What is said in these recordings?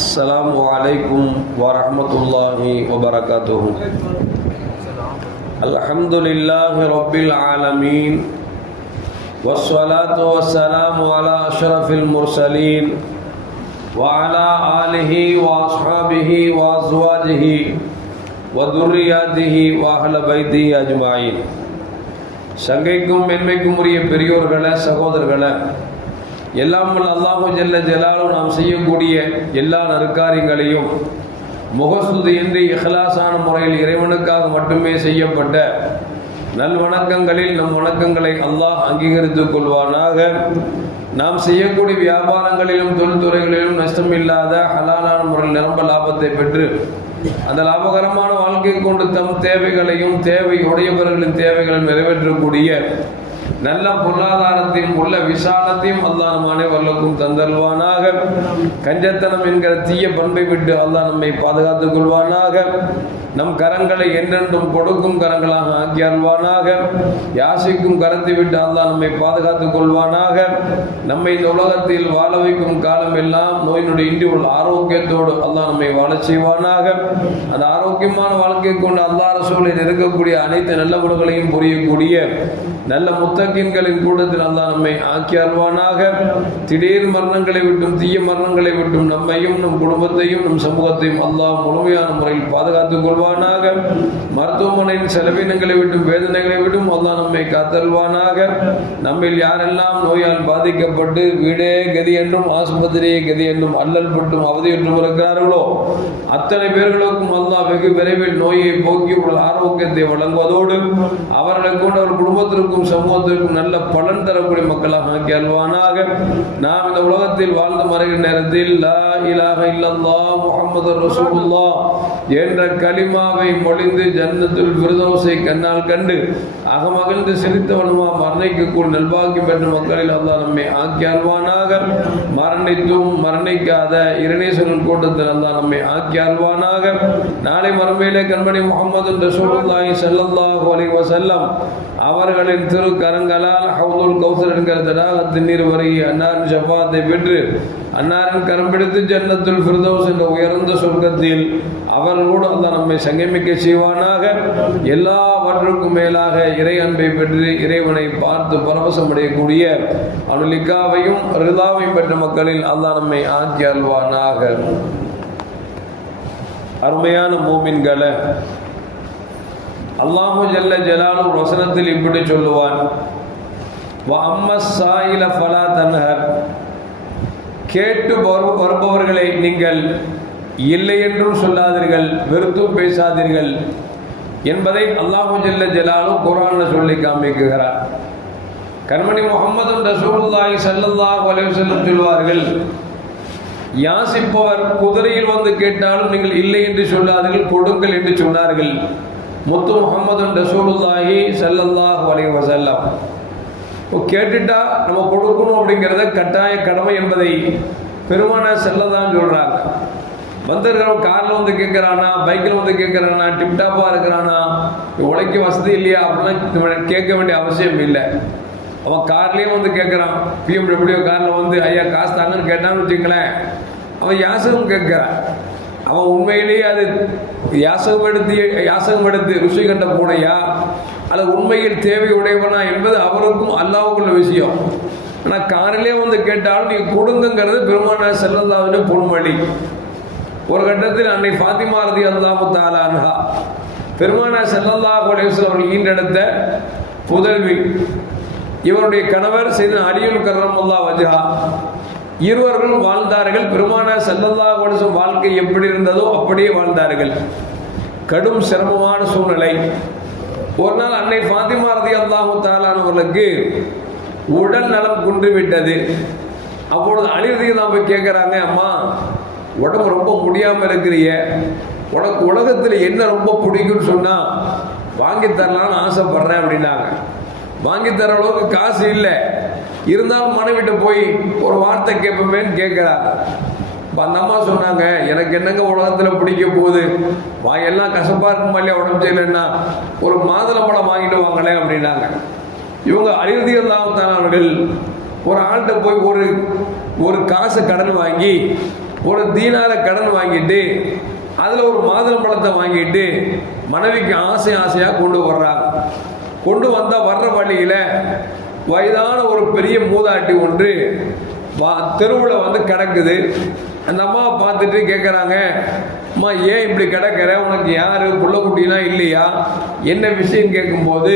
السلام عليكم ورحمة الله وبركاته. الحمد لله رب العالمين والصلاة والسلام على أشرف المرسلين وعلى آله وأصحابه وأزواجه وذرياته وأهل بيته أجمعين. சங்கைக்கும் மென்மைக்கும் உரிய பெரியோர்களே, சகோதரர்களே, எல்லாம் அல்லாஹு ஜல்ல ஜலாலு நாம் செய்யக்கூடிய எல்லா நற்காரியங்களையும் முகஸ்துதியின்றி இஹ்லாஸான முறையில் இறைவனுக்காக மட்டுமே செய்யப்பட்ட நல்வணக்கங்களில் நம் வணக்கங்களை அல்லாஹ் அங்கீகரித்துக் கொள்வானாக. நாம் செய்யக்கூடிய வியாபாரங்களிலும் தொழில்துறைகளிலும் நஷ்டமில்லாத ஹலாலான முறையில் நிரம்ப லாபத்தை பெற்று அந்த லாபகரமான வாழ்க்கை கொண்டு தம் தேவைகளையும் தேவையுடையவர்களின் தேவைகளை நிறைவேற்றக்கூடிய நல்ல பொருளாதாரத்தையும் உள்ள விசாலத்தையும் அல்லாஹ் நம் அனைவருக்கும் தந்தல்வானாக. கஞ்சத்தனம் என்கிற தீய பண்பை விட்டு அல்லாஹ் நம்மை பாதுகாத்துக் கொள்வானாக. நம் கரங்களை என்றென்றும் கொடுக்கும் கரங்களாக ஆக்கி அல்வானாக. யாசிக்கும் கரத்தை விட்டு அல்லாஹ் நம்மை பாதுகாத்துக் கொள்வானாக. நம்மை இந்த உலகத்தில் வாழ வைக்கும் காலம் எல்லாம் நோய் நொடி இன்றி உள்ள ஆரோக்கியத்தோடு அல்லாஹ் நம்மை வாழச் செய்வானாக. அந்த ஆரோக்கியமான வாழ்க்கை கொண்டு அல்லாஹ் ரசூலில் இருக்கக்கூடிய அனைத்து நல்ல குணங்களையும் புரியக்கூடிய நல்ல முத்தகின்களின் கூட்டத்தில் அல்லாஹ் நம்மை ஆக்கி அல்வானாக. திடீர் மரணங்களை விட்டும் தீய மரணங்களை விட்டும் நம்மையும் நம் குடும்பத்தையும் நம் சமூகத்தையும் அல்லாஹ் முழுமையான முறையில் பாதுகாத்துக் கொள்வானாக. மருத்துவமனையின் செலவினங்களை விட்டும் வேதனைகளை விட்டும் அல்லாஹ் நம்மை காத்தல்வானாக. நம்மில் யாரெல்லாம் நோயால் பாதிக்கப்பட்டு வீடே கதி என்றும் ஆஸ்பத்திரியே கதி என்றும் அல்லல் பட்டும் அவதியுற்றும் இருக்கிறார்களோ அத்தனை பேர்களுக்கும் அல்லாஹ் வெகு விரைவில் நோயை போக்கி உள்ள ஆரோக்கியத்தை வழங்குவதோடு அவர்களை கொண்டு அவர் குடும்பத்திற்கும் சமூகத்திற்கும் நல்ல பலன் தரக்கூடிய மக்களாக ஆக்கி அல்வானாக. நாம் இந்த உலகத்தில் வாழ்ந்து மறைகிற நேரத்தில் லா இலாஹ இல்லல்லாஹ் முஹம்மதுர் ரசூலுல்லாஹ் என்ற கலிமாவை மொழிந்து ஜன்னத்துல் ஃபிர்தௌஸை கண்ணால் கண்டு அகமகிழ்ந்து சிரித்தவனுமா மரணிக்கக்கூடிய நல்பாக்கியம் பெற்ற மக்களில் அல்லாஹ் நம்மை ஆக்கி அல்வானாக. மரணித்தும் மரணிக்காத இறைநேசரின் கூட்டத்தில் அல்லாஹ் நம்மை ஆக்கி அல்வானாக. நாளை மறுமையிலே கண்மணி முஹம்மது ரசூலுல்லாஹி ஸல்லல்லாஹு அலைஹி வஸல்லம் அவர்களின் திரு கரங்களால் ஹவுதுல் கௌசர் என்கிற தடாகத்தின் நீர் வருகி அன்னாரின் ஷஃபாத்தை பெற்று அன்னாரின் கரம் பிடித்து ஜன்னத்துல் ஃபிர்தௌஸ் என்ற உயர்ந்த சொர்க்கத்தில் அவர்களோடு அல்லாஹ் நம்மை சங்கமிக்க செய்வானாக. எல்லாவற்றுக்கும் மேலாக இறை அன்பை பெற்று இறைவனை பார்த்து பரவசமடையக்கூடிய அனுலிக்காவையும் ரிதாவையும் பெற்ற மக்களில் அல்லாஹ் நம்மை ஆக்கி அல்வானாக. அருமையான மூமின்களே, அல்லாஹு ஜல்ல ஜலாலு வசனத்தில் இப்படி சொல்லுவான், வஅம்மஸ்ஸாயில ஃபலா தன்ஹர், கேட்டு வருபவர்களை நீங்கள் இல்லை என்றும் சொல்லாதீர்கள், வெறுத்தும் பேசாதீர்கள் என்பதை அல்லாஹு ஜல்ல ஜலாலு குர்ஆனில் சொல்லி காமிக்கிறார். கண்மணி முஹம்மது ரசூலுல்லாஹி ஸல்லல்லாஹு அலைஹி வஸல்லம் சொல்வார்கள், யாசிப்பவர் குதிரையில் வந்து கேட்டாலும் நீங்கள் இல்லை என்று சொல்லாதீர்கள், கொடுங்கள் என்று சொன்னார்கள் முத்து முஹம்மது ரசூலுல்லாஹி ஸல்லல்லாஹு அலைஹி வஸல்லம். கேட்டுட்டா நம்ம கொடுக்கணும் அப்படிங்கிறத கட்டாய கடமை என்பதை பெருமானார் ஸல்லல்லாஹு சொல்றாங்க. வந்திருக்கிறவன் காரில் வந்து கேட்குறானா, பைக்கில் வந்து கேட்குறானா, டிப்டாப்பாக இருக்கிறானா, உழைக்க வசதி இல்லையா அப்படிலாம் கேட்க வேண்டிய அவசியம் இல்லை. அவன் கார்லேயே வந்து கேட்குறான், BMW காரில் வந்து ஐயா காசு தாங்கன்னு கேட்டான்னு வச்சுங்களேன், அவன் யாசகம் கேட்குறான். அவன் உண்மையிலேயே அது யாசகம் எடுத்து ருசி கண்ட பூனையா அல்லது உண்மையில் தேவை உடையவனா என்பது அவருக்கும் அல்லாஹ்வுக்குள்ள விஷயம். ஆனால் காரிலே வந்து கேட்டாலும் நீங்கள் கொடுங்கிறது பெருமானார் ஸல்லல்லாஹு அலைஹி வஸல்லம் பொன்மொழி. ஒரு கட்டத்தில் அன்னை ஃபாத்திமா ரலியல்லாஹு தஆலா அன்ஹா பெருமானார் ஸல்லல்லாஹு அலைஹி வஸல்லம் அவர்கள் ஈண்டெடுத்த புதல்வி, இவருடைய கணவர் சையதுனா அலியுல் கர்ரமல்லாஹு வஜ்ஹா, இருவர்களும் வாழ்ந்தார்கள். பெருமானார் ஸல்லல்லாஹு அலைஹி வஸல்லம் வாழ்க்கை எப்படி இருந்ததோ அப்படியே வாழ்ந்தார்கள். கடும் சிரமமான சூழ்நிலை. ஒரு நாள் அன்னை ஃபாத்திமா ரலியல்லாஹு தஆலா அவர்களுக்கு உடல் நலம் குன்று விட்டது. அப்பொழுது அலி ரலியல்லாஹு போய் கேட்குறாங்க, அம்மா உடம்பு ரொம்ப முடியாமல் இருக்கிறிய, உனக்கு உலகத்தில் என்ன ரொம்ப பிடிக்கும்னு சொன்னால் வாங்கி தரலான்னு ஆசைப்படுறேன் அப்படின்னாங்க. வாங்கி தர அளவுக்கு காசு இல்லை, இருந்தாலும் மனைவிட்ட போய் ஒரு வார்த்தை கேட்போமேன்னு கேட்குறாங்க. இப்போ அந்த அம்மா சொன்னாங்க, எனக்கு என்னங்க உலகத்தில் பிடிக்க போகுது, வாயெல்லாம் கசப்பாக இருக்குமா இல்லையா, உடம்பு செய்யலைன்னா ஒரு மாதுளம்பழம் வாங்கிட்டு வாங்களேன் அப்படின்னாங்க. இவங்க அலி ரலியல்லாஹு தஆலா அவர்கள் ஒரு ஆள்கிட்ட போய் ஒரு காசு கடன் வாங்கி ஒரு தீனார கடன் வாங்கிட்டு அதில் ஒரு மாதுளம்பழத்தை வாங்கிட்டு மனைவிக்கு ஆசையாக கொண்டு வர்றாங்க. கொண்டு வந்தால் வர்ற வழியில் வயதான ஒரு பெரிய மூதாட்டி ஒன்று தெருவில் வந்து கிடக்குது. அந்த அம்மாவை பார்த்துட்டு கேட்குறாங்க, அம்மா ஏன் இப்படி கிடக்கிற, உனக்கு யார் புள்ள குட்டிலாம் இல்லையா, என்ன விஷயம் கேட்கும்போது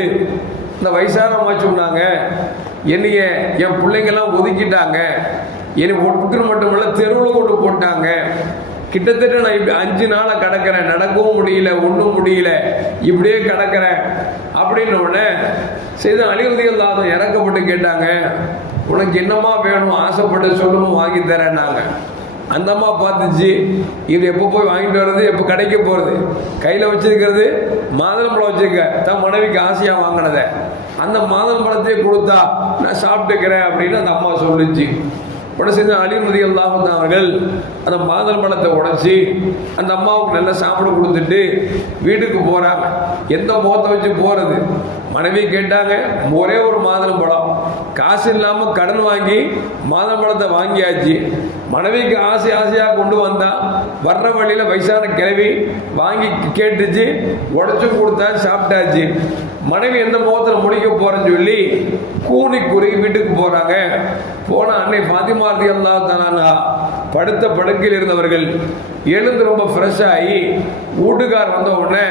இந்த வயசான அம்மா சொன்னாங்க, என்னைய என் பிள்ளைங்கெல்லாம் ஒதுக்கிட்டாங்க, என்னை ஒட்டுன்னு மட்டுமல்ல தெருவில் கொண்டு போட்டாங்க, கிட்டத்தட்ட நான் இப்படி 5 நாளாக கிடக்கிறேன், நடக்கவும் முடியல, ஒன்றும் முடியல, இப்படியே கிடக்கிறேன் அப்படின்னு உடனே செய்த அலிரதியல்லாஹு இறக்கப்பட்டு கேட்டாங்க, உனக்கு என்னம்மா வேணும், ஆசைப்பட்டு சொல்லணும், வாங்கி தரேன்னாங்க. அந்த அம்மா பார்த்துச்சு, இது எப்போ போய் வாங்கிட்டு வர்றது, எப்போ கடைக்கு போகிறது, கையில் வச்சிருக்கிறது மாதுளம்பழம் வச்சிருக்க, தான் மனைவிக்கு ஆசையாக வாங்கினதை அந்த மாதுளம்பழத்தையே கொடுத்தா நான் சாப்பிட்டுக்கிறேன் அப்படின்னு அந்த அம்மா சொல்லிச்சு. உடனே செஞ்ச அலிரதியல்லாஹு அவர்கள் அந்த மாதுளம்பழத்தை உடைச்சி அந்த அம்மாவுக்கு நல்லா சாப்பிட கொடுத்துட்டு வீட்டுக்கு போகிறாங்க. எந்த முகத்தை வச்சு போகிறது, மனைவி கேட்டாங்க, ஒரே ஒரு மாதுளம்பழம், காசு இல்லாமல் கடன் வாங்கி மாதுளம்பழத்தை வாங்கியாச்சு. மனைவிக்கு ஆசையாக கொண்டு வந்தா வர்ற வழியில் வயசான கிழவி வாங்கி கேட்டுச்சு, உடைச்சும் கொடுத்தா சாப்பிட்டாச்சு. மனைவி எந்த முகத்தில் முடிக்க போறேன்னு சொல்லி கூனி குறுகி வீட்டுக்கு போறாங்க. போன அன்னை ஃபாத்திமா ரலியல்லாஹு தஆலா படுத்த படுக்கையில் இருந்தவர்கள் எழுந்து ரொம்ப ஃப்ரெஷ் ஆகி வீட்டுக்கார் வந்த உடனே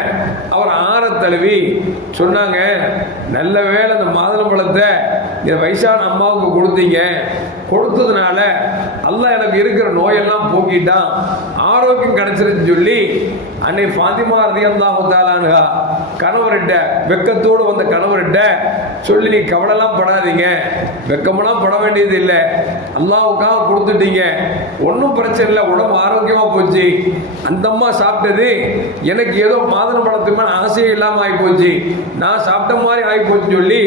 அவர் ஆற தழுவி சொன்னாங்க, நல்ல வேளை அந்த மாதுளம்பழத்தை வயசான அம்மாவுக்கு கொடுத்தீங்க, கொடுத்ததுனால அல்லாஹ் எனக்கு இருக்கிற நோயெல்லாம் போக்கிட்டான், ஆரோக்கியம் கிடைச்சிருன்னு சொல்லி அன்னை ஃபாத்திமா ரலியல்லாஹு தஆலா கணவர்கிட்ட வெக்கத்தோடு வந்த கணவர்கிட்ட சொல்லி, நீ கவலைலாம் படாதீங்க, வெக்கமெல்லாம் பட வேண்டியது இல்லை, அல்லாஹ்வுக்காக கொடுத்துட்டீங்க, ஒன்றும் பிரச்சனை இல்லை, உடம்பு ஆரோக்கியமாக போச்சு, அந்த அம்மா சாப்பிட்டது எனக்கு ஏதோ மாதுளம்பழத்துக்கு மேலே ஆசையே இல்லாமல் ஆகிப்போச்சு, நான் சாப்பிட்ட மாதிரி ஆகிப்போச்சுன்னு சொல்லி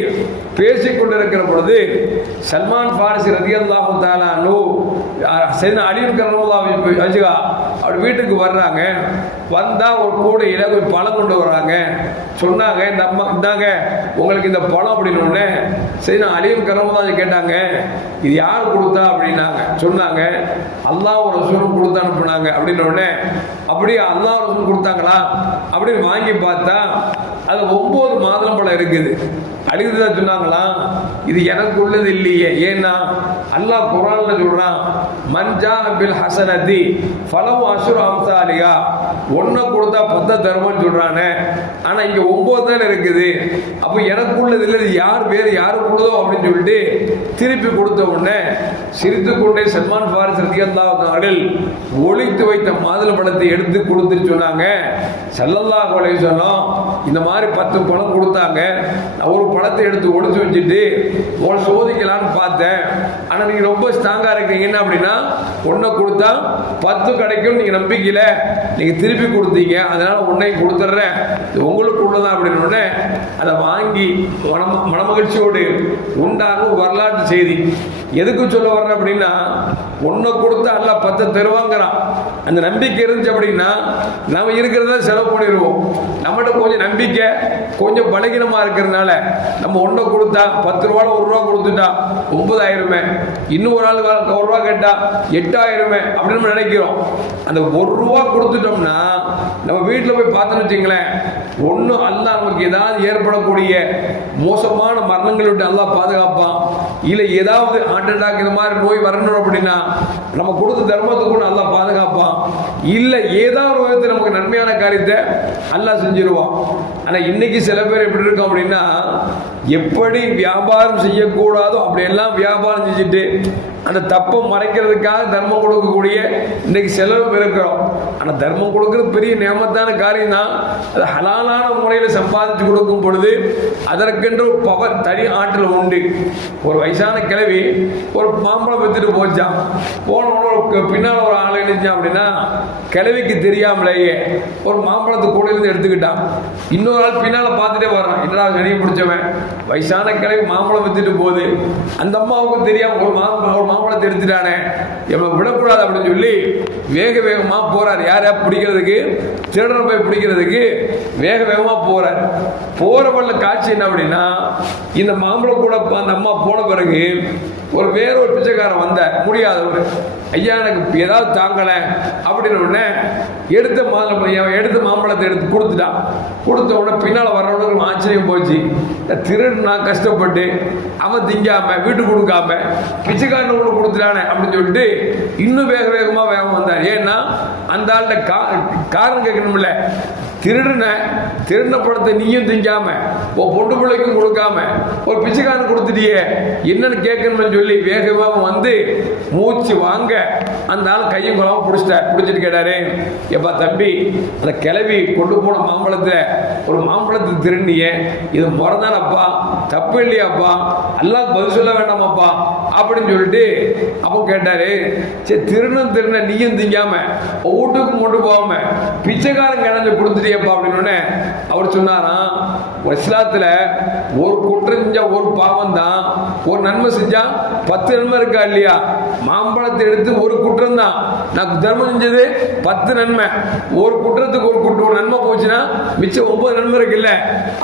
பேசிக்கொண்டிருக்கிற பொழுது சல்மான் ஃபாரிசி ரலியல்லாஹு தஆலா அன்ஹு சையதுனா அலி கர்ரமல்லாஹு வஜ்ஹா அவர் வீட்டுக்கு வர்றாங்க. வந்தால் ஒரு கூடையில் ஒரு பழம் கொண்டு வர்றாங்க. சொன்னாங்க, இந்த அம்மா இந்தாங்க உங்களுக்கு இந்த பழம் அப்படின்னு உடனே சையதுனா அலி கர்ரமல்லாஹு கேட்டாங்க, இது யார் கொடுத்தா அப்படின்னாங்க. சொன்னாங்க, அல்லாஹ் ரசூலும் கொடுத்து அனுப்புனாங்க அப்படின்னு உடனே, அப்படியே அல்லாஹ் ரசூல் கொடுத்தாங்களா அப்படின்னு வாங்கி பார்த்தா அது 9 மாதுளம்பழம் இருக்குது. அலிதான் சொன்னாங்களாம், இது எனக்கு உள்ளது இல்லையே, ஏன்னா அல்லாஹ் குர்ஆன்ல சொல்றான், மன்ஜா பில் ஹசனதி ஃபலஹு அஷ்ரு அம்சாலிஹா, ஒன்றை கொடுத்தா 10 தருமன்னு சொல்றானே, ஆனா இங்க 9 தான் இருக்குது, அப்போ எனக்கு உள்ளது இல்லை, யார் வேறு யாருக்கு உள்ளதோ அப்படின்னு சொல்லிட்டு திருப்பி கொடுத்த உடனே சிரித்து கொண்டே சல்மான் ஃபாரிஸ் ரலியல்லாஹு அவர்கள் ஒளித்து வைத்த மாதுளம்பழத்தை எடுத்து கொடுத்துட்டு சொன்னாங்க, ஸல்லல்லாஹு அலைஹி வஸல்லம் இந்த மாதிரி 10 பழம் கொடுத்தாங்க, ஒரு பழத்தை எடுத்து ஒளிச்சு வச்சுட்டு உங்களை சோதிக்கலான்னு பார்த்தேன், ஆனால் நீங்கள் ரொம்ப ஸ்ட்ராங்காக இருக்கீங்க, என்ன அப்படின்னா ஒன்றை கொடுத்தா 10 கிடைக்கும் நீங்கள் நம்பிக்கையில் நீங்கள் திருப்பி கொடுத்தீங்க, அதனால ஒன்றையும் கொடுத்துட்றேன், இது உங்களுக்கு உள்ளதா அப்படின்னு உடனே அதை வாங்கி மனமகிழ்ச்சியோடு உண்டான வரலாற்று செய்தி. எதுக்கு சொல்ல வர்றேன் அப்படின்னா, ஒன்றை கொடுத்தா அல்ல 10 தருவாங்கிறான். அந்த நம்பிக்கை இருந்துச்சு அப்படின்னா நம்ம இருக்கிறத செலவு பண்ணிடுவோம். நம்மகிட்ட கொஞ்சம் நம்பிக்கை கொஞ்சம் பலகீனமாக இருக்கிறதுனால நம்ம ஒன்றை கொடுத்தா 10 ரூபாய் 1 ரூபா கொடுத்துட்டா 9,000, இன்னும் ஒரு ஆள் 1 ரூபா கேட்டா 8,000 அப்படின்னு நினைக்கிறோம். அந்த 1 ரூபா கொடுத்துட்டோம்னா நம்ம வீட்டில் போய் பார்த்தோன்னு வச்சுங்களேன், ஒன்றும் அல்லாஹ் நமக்கு ஏதாவது ஏற்படக்கூடிய மோசமான மரணங்களை விட்டு அல்லாஹ் பாதுகாப்பான். இல்லை ஏதாவது ஹார்ட் அட்டாக் இந்த மாதிரி நோய் வரணும் அப்படின்னா நம்ம கொடுத்த தர்மத்துக்கு அல்லாஹ் பாதுகாப்பான். இல்லை ஏதாவது ஒரு விதத்தில் நமக்கு நன்மையான காரியத்தை அல்லாஹ் செஞ்சிருவான். ஆனால் இன்னைக்கு சில பேர் எப்படி இருக்கோம் அப்படின்னா, எப்படி வியாபாரம் செய்யக்கூடாதோ அப்படியெல்லாம் வியாபாரம் செஞ்சுட்டு அந்த தப்பை மறைக்கிறதுக்காக தர்மம் கொடுக்கக்கூடிய இன்னைக்கு செலவு இருக்கிறோம். ஆனால் தர்மம் கொடுக்கறது பெரிய நியமத்தான காரியம் தான். அது ஹலாலான முறையில் சம்பாதிச்சு கொடுக்கும் பொழுது அதற்கென்று ஒரு பவர் தனி ஆற்றல் உண்டு. ஒரு வயசான கிழவி ஒரு மாம்பழம் வித்துட்டு போச்சான். போனவனோட பின்னால் ஒரு ஆள் நினைச்சான் அப்படின்னா கிழவிக்கு தெரியாமலேயே ஒரு மாம்பழத்தை கூடையிலிருந்து எடுத்துக்கிட்டான். இன்னொரு ஆள் பின்னால் பார்த்துட்டே வர்றான், என்னடா கனியை பிடிச்சவன், வயசான கிழவி மாம்பழம் வித்துட்டு போகுது, அந்த அம்மாவுக்கு தெரியாம ஒரு மாம்பழத்தை எடுத்துட்டானே, எவ்வளவு விடக்கூடாது அப்படின்னு சொல்லி வேக வேகமா போறாரு. யார பிடிக்கிறதுக்கு, திருடனை போய் பிடிக்கிறதுக்கு வேக வேகமா போறாரு. போற வழியில காட்சி என்ன அப்படின்னா, இந்த மாம்பழம் கூட அந்த அம்மா போன பிறகு வேற ஒரு பிச்சைக்காரன் வந்த முடியாதவர், ஐயா எனக்கு ஏதாவது தாங்கலை அப்படின்னு உடனே எடுத்த மாம்பழத்தை எடுத்து கொடுத்துட்டான். கொடுத்த உடனே பின்னால் வர்றவனுக்கு ஆச்சரியம் போச்சு. திருடுனா கஷ்டப்பட்டு அவன் திங்காம வீட்டுக்கு கொடுக்காம பிச்சைக்காரனுக்கு கொடுத்துட்டானே அப்படின்னு சொல்லிட்டு இன்னும் வேகமாக வந்தார். ஏன்னா அந்த ஆள்கிட்ட காரணம் கேட்கணும்ல, திருடின படத்தை நீயும் திங்காம பொண்டு பிள்ளைக்கும் கொடுக்காம ஒரு பிச்சைக்காரன் கொடுத்துட்டியே என்னன்னு கேட்கணும்னு சொல்லி வேகமாக வந்து மூச்சு வாங்க அந்த ஆள் கையும் குழாம பிடிச்சிட்டு கேட்டாரு, எப்பா தம்பி, அந்த கிளவி கொண்டு போன ஒரு மாம்பழத்தை திருண்டியே, இது முறதானப்பா, தப்பு இல்லையாப்பா, எல்லாம் பதில் சொல்ல வேண்டாமாப்பா அப்படின்னு சொல்லிட்டு அப்போ கேட்டாரு. சரி, திருடின நீயும் திங்காம வீட்டுக்கும் கொண்டு போகாம பிச்சைக்காரன் கிடந்து கொடுத்துட்டியப்பா அப்படின்னு அவர் சொன்னாராம், இஸ்லாத்துல ஒரு குற்றம் செஞ்சா ஒரு பாவம் தான், ஒரு நன்மை செஞ்சா 10 நன்மை இருக்கா இல்லையா? மாம்பழத்தை எடுத்து ஒரு குற்றம் தான், நான் தர்மம் செஞ்சது 10 நன்மை, ஒரு குற்றத்துக்கு ஒரு நன்மை போச்சுன்னா மிச்சம் 9 நன்மை இருக்குல்ல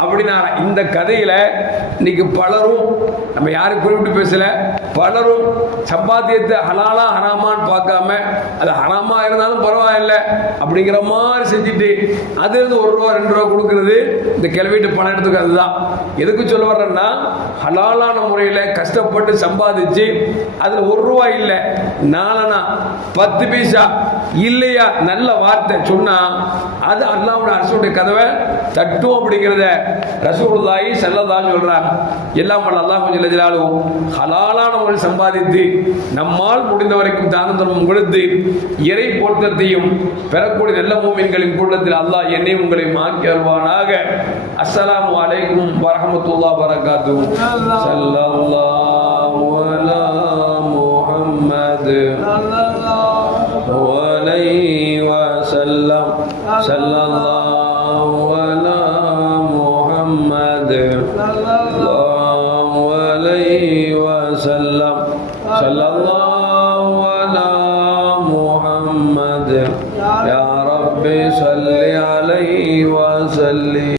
அப்படின்னா. இந்த கதையில இன்னைக்கு பலரும், நம்ம யாரும் குறிப்பிட்டு பேசல, பலரும் சம்பாத்தியத்தை ஹலாலா ஹராமான்னு பார்க்காம அது ஹராமா இருந்தாலும் பரவாயில்லை அப்படிங்கிற மாதிரி செஞ்சுட்டு அது இருந்து 1 ரூபா 2 ரூபா கொடுக்கறது இந்த கிளவிட்டு பணம் எடுத்துக்க. அதுதான் எதுக்கு சொல்ல வர்றேன்னா, ஹலாலான முறையில் கஷ்டப்பட்டு சம்பாதிச்சு அதில் 1 ரூபா இல்லை, நாலனா 10 பைசா இல்லையா நல்ல வார்த்தை சொன்னா அது அல்லாஹ்வுடைய அரசுடைய கதவை தட்டும் அப்படிங்கிறத ரசூலுல்லாஹி ஸல்லல்லாஹு அலைஹி சொல்றாங்க. எல்லாம் அல்லாஹ் ஜல்ல ஜலாலுஹு ஹலாலான முறையில் சம்பாதித்து நம்மால் முடிந்த வரைக்கும் தான தர்மம் கொடுத்து இறை போற்றத்தையும் பெறக்கூடிய நல்ல மூமின்களின் கூட்டத்தில் அல்லாஹ் என்னை உங்களை மாற்றி அருள்வானாக. அஸ்ஸலாமு அலைக்கும் வரஹ்மத்துல்லாஹி வபரகாத்துஹு. ஸல்லல்லாஹு அலா முஹம்மது அலைஹி வஸல்லம். ஸல்லல்லாஹு அலா முஹம்மது அலைஹி வஸல்லம். ஸல்லல்லாஹு அலா முஹம்மது யா ரப்பி ஸல்லி அலைஹி வஸல்லிம்.